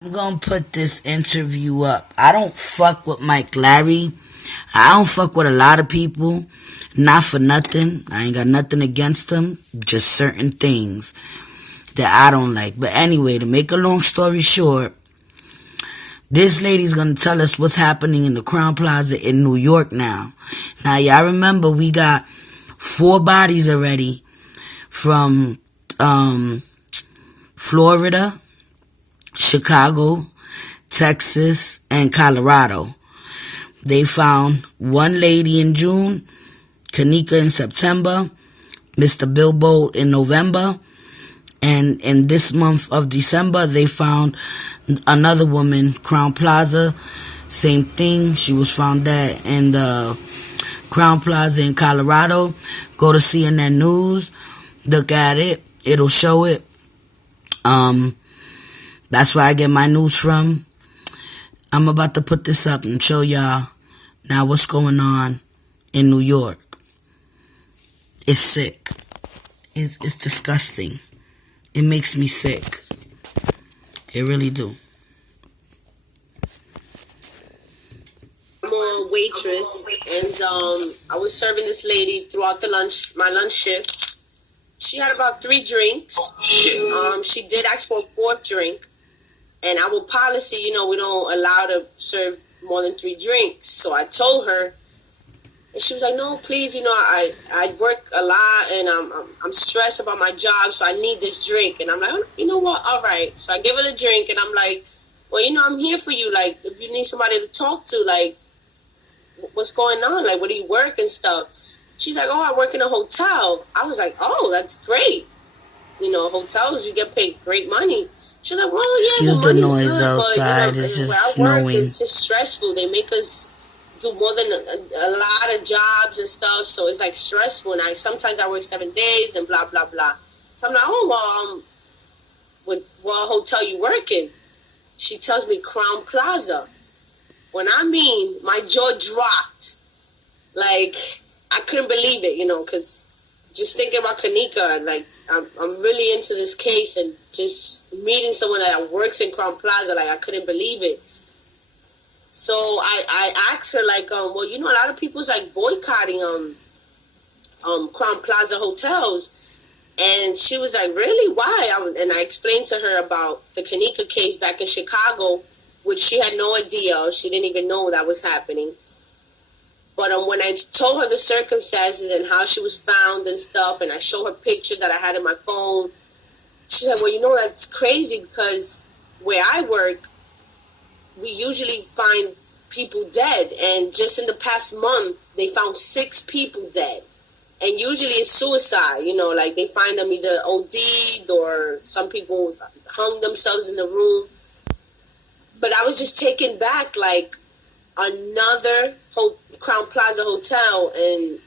I'm gonna put this interview up. I don't fuck with Mike Larry. I don't fuck with a lot of people. Not for nothing. I ain't got nothing against them. Just certain things that I don't like. But anyway, to make a long story short, this lady's gonna tell us what's happening in the Crown Plaza in New York now. Now, y'all remember we got 4 bodies already from Florida, Chicago, Texas, and Colorado. They found one lady in June, Kanika in September, Mr. Bilbo in November, and in this month of December, they found another woman, Crown Plaza, same thing. She was found dead in the Crown Plaza in Colorado. Go to CNN News, look at it, it'll show it. That's where I get my news from. I'm about to put this up and show y'all now what's going on in New York. It's sick. It's disgusting. It makes me sick. It really do. I'm a waitress, and I was serving this lady throughout my lunch shift. She had about 3 drinks. She did ask for a 4th drink. And our policy, we don't allow to serve more than 3 drinks. So I told her, and she was like, "No, please, I work a lot, and I'm stressed about my job, so I need this drink." And I'm like, "You know what? All right." So I give her the drink, and I'm like, "Well, I'm here for you. Like, if you need somebody to talk to, like, what's going on? Like, where do you work and stuff?" She's like, "Oh, I work in a hotel." I was like, "Oh, that's great. Hotels, you get paid great money." She's like, "Well, yeah, Excuse the money's noise good, outside. but It's just where I snowing. work, it's just stressful. They make us do more than a lot of jobs and stuff, so it's like stressful. And sometimes I work 7 days and blah blah blah." So I'm like, "Oh well, what hotel you work in?" She tells me Crown Plaza. When I mean, my jaw dropped. Like, I couldn't believe it, because just thinking about Kanika, like, I'm really into this case, and just meeting someone that works in Crown Plaza, like, I couldn't believe it. So I asked her, like, well, a lot of people's like boycotting Crown Plaza hotels, and she was like, "Really? Why?" And I explained to her about the Kanika case back in Chicago, which she had no idea. She didn't even know that was happening. But when I told her the circumstances and how she was found and stuff, and I showed her pictures that I had in my phone, she said, "Well, that's crazy, because where I work, we usually find people dead. And just in the past month, they found 6 people dead. And usually it's suicide, like they find them either OD'd or some people hung themselves in the room." But I was just taken back, like, another Crown Plaza hotel, and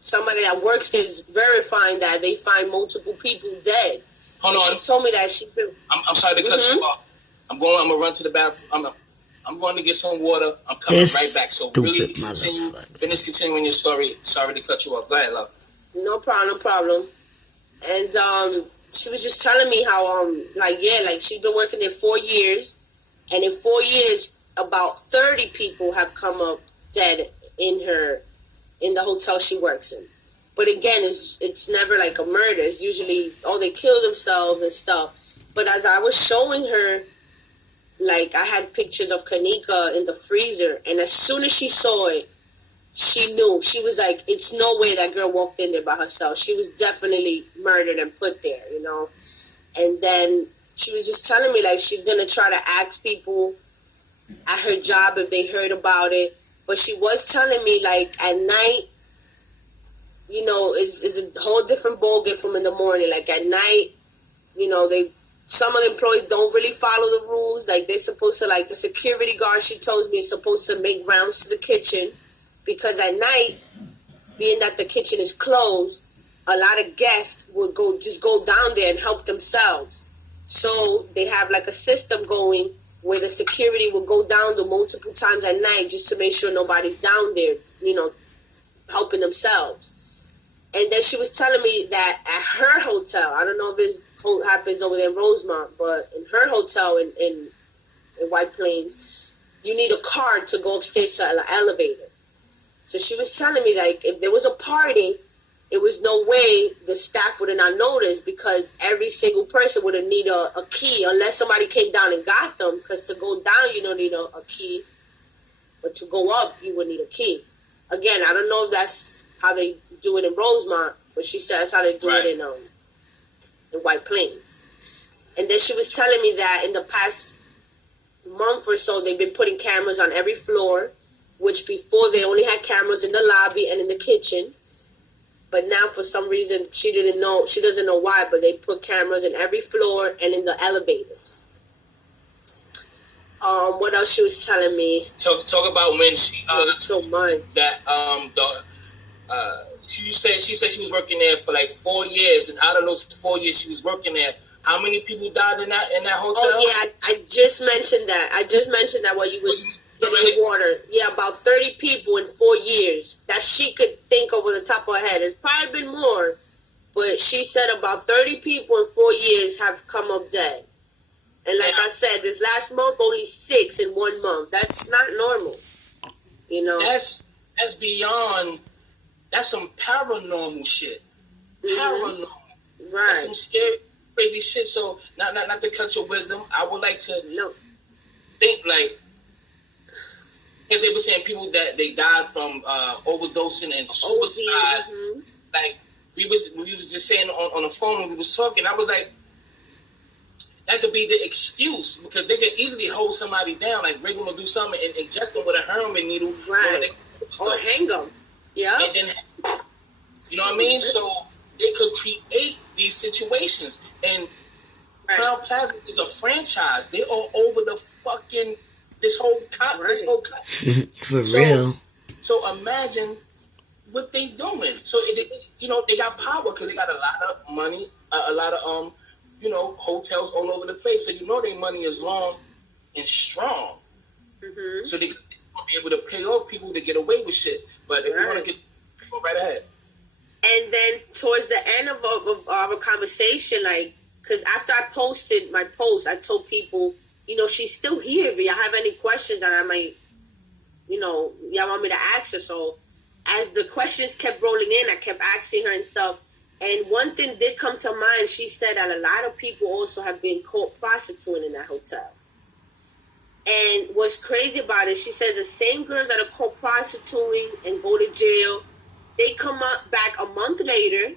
somebody that works there is verifying that they find multiple people dead. Hold on. She told me that she. I'm sorry to cut you off. I'm gonna run to the bathroom. I'm going to get some water. I'm coming right back. So really continuing your story. Sorry to cut you off. Go ahead, love. No problem. And she was just telling me how she's been working there 4 years, and in 4 years, about 30 people have come up dead in the hotel she works in. But again, it's never like a murder. It's usually, they kill themselves and stuff. But as I was showing her, like, I had pictures of Kanika in the freezer, and as soon as she saw it, she knew. She was like, "It's no way that girl walked in there by herself. She was definitely murdered and put there, And then she was just telling me, like, she's going to try to ask people at her job if they heard about it. But she was telling me, like, at night, it's a whole different ballgame from in the morning. Like, at night, some of the employees don't really follow the rules. Like, they're supposed to, like, the security guard, she told me, is supposed to make rounds to the kitchen, because at night, being that the kitchen is closed, a lot of guests will just go down there and help themselves. So they have, like, a system going where the security will go down there multiple times at night just to make sure nobody's down there, helping themselves. And then she was telling me that at her hotel, I don't know if it happens over there in Rosemont, but in her hotel in in White Plains, you need a card to go upstairs to an elevator. So she was telling me, like, if there was a party, it was no way the staff would have not noticed, because every single person would have need a key unless somebody came down and got them, because to go down, you don't need a key. But to go up, you would need a key. Again, I don't know if that's how they do it in Rosemont, but she said that's how they do it in White Plains. And then she was telling me that in the past month or so, they've been putting cameras on every floor, which before they only had cameras in the lobby and in the kitchen. But now, for some reason, she doesn't know why, but they put cameras in every floor and in the elevators. What else she was telling me? Talk about when she so much that she said she was working there for like 4 years, and out of those 4 years she was working there, how many people died in that hotel? Oh yeah, I just mentioned that. While you was getting your water. Yeah, about 30 people in 4 years that she could think over the top of her head. It's probably been more, but she said about 30 people in 4 years have come up dead. And like I said, this last month, only 6 in 1 month. That's not normal. You know? That's beyond, that's some paranormal shit. Paranormal. Right. That's some scary, crazy shit. So, not to cut your wisdom, I would like to think, like, if they were saying people that they died from overdosing and suicide, like, we was just saying on the phone when we was talking, I was like, that could be the excuse, because they could easily hold somebody down, like rig them or do something and inject them with a heroin needle. Right. Or hang them. Yeah. And then, you know what I mean? So they could create these situations. And Crown Plaza is a franchise. They are over the fucking, this whole For real. So imagine what they doing. So, they got power because they got a lot of money, a lot of, hotels all over the place. So their money is long and strong. Mm-hmm. So they will be able to pay off people to get away with shit. But if you want to go right ahead. And then towards the end of our conversation, like, because after I posted my post, I told people, she's still here. If y'all have any questions that I might, y'all want me to ask her. So as the questions kept rolling in, I kept asking her and stuff. And one thing did come to mind. She said that a lot of people also have been caught prostituting in that hotel. And what's crazy about it, she said the same girls that are caught prostituting and go to jail, they come up back a month later,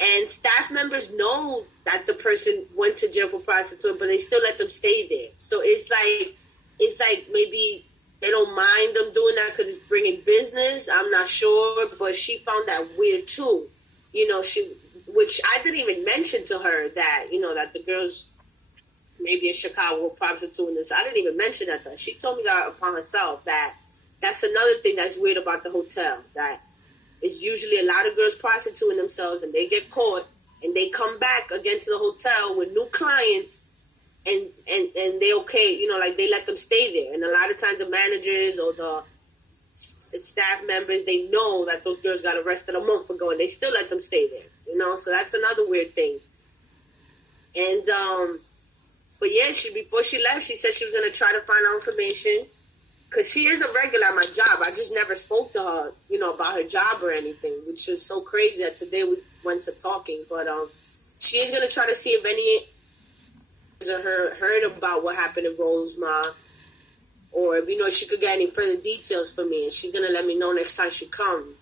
and staff members know that the person went to jail for prostituting, but they still let them stay there. So it's like maybe they don't mind them doing that because it's bringing business. I'm not sure, but she found that weird too. Which I didn't even mention to her that, that the girls maybe in Chicago were prostituting them. So I didn't even mention that to her. She told me that upon herself, that that's another thing that's weird about the hotel, that it's usually a lot of girls prostituting themselves and they get caught and they come back again to the hotel with new clients and they okay, like they let them stay there. And a lot of times the managers or the staff members, they know that those girls got arrested a month ago and they still let them stay there, so that's another weird thing. And but yeah, before she left, she said she was going to try to find out information, because she is a regular at my job. I just never spoke to her, about her job or anything, which was so crazy that today we went to talking. But she is going to try to see if any of her heard about what happened in Rosemont, or if, she could get any further details for me, and she's going to let me know next time she comes.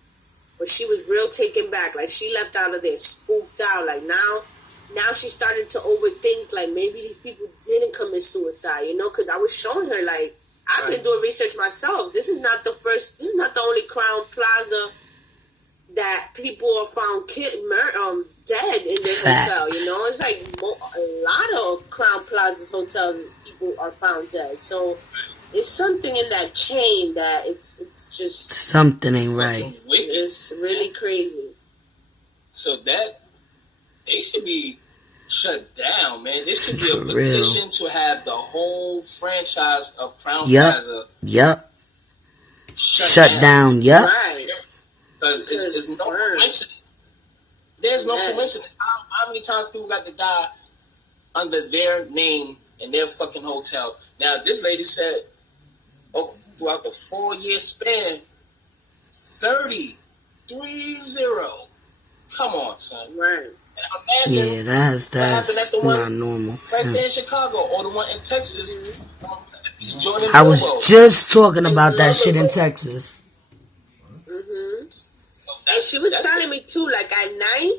But she was real taken back. Like, she left out of there spooked out. Like, now she started to overthink, like, maybe these people didn't commit suicide, because I was showing her, like, I've been doing research myself. This is not the only Crown Plaza that people are found dead in their hotel, It's like a lot of Crown Plaza's hotels, people are found dead. So it's something in that chain that it's just something ain't right. It's really crazy. So that they should be shut down, man. This should be a petition to have the whole franchise of Crown Plaza. Yep. Shut down. Yep. Right. Because it's no coincidence. There's no coincidence. How many times people got to die under their name in their fucking hotel. Now, this lady said, throughout the 4-year span, 30. Come on, son. Right. Imagine that's not normal. Right there in Chicago, or the one in Texas. I was just talking about that shit in Texas. And she was telling me too, like at night,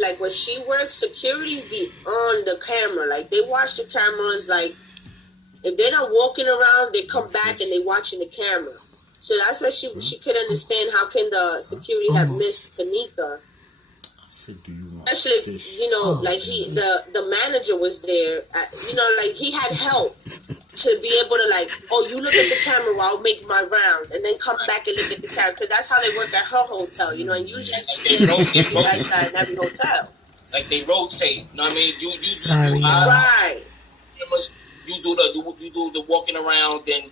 like when she works, securities be on the camera. Like they watch the cameras. Like if they're not walking around, they come back and they watching the camera. So that's why she could understand how can the security have missed Kanika. Especially, you know, like the manager was there. You know, like he had help to be able to like, oh, you look at the camera while I'll make my rounds, and then come back and look at the camera, because that's how they work at her hotel. You know, and usually they rotate in every hotel. Like they rotate. You know what I mean? You right. You do the walking around, then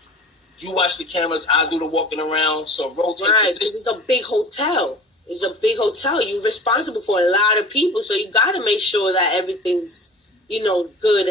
you watch the cameras. I do the walking around. So rotate. Right. This is a big hotel. It's a big hotel. You're responsible for a lot of people, so you got to make sure that everything's, you know, good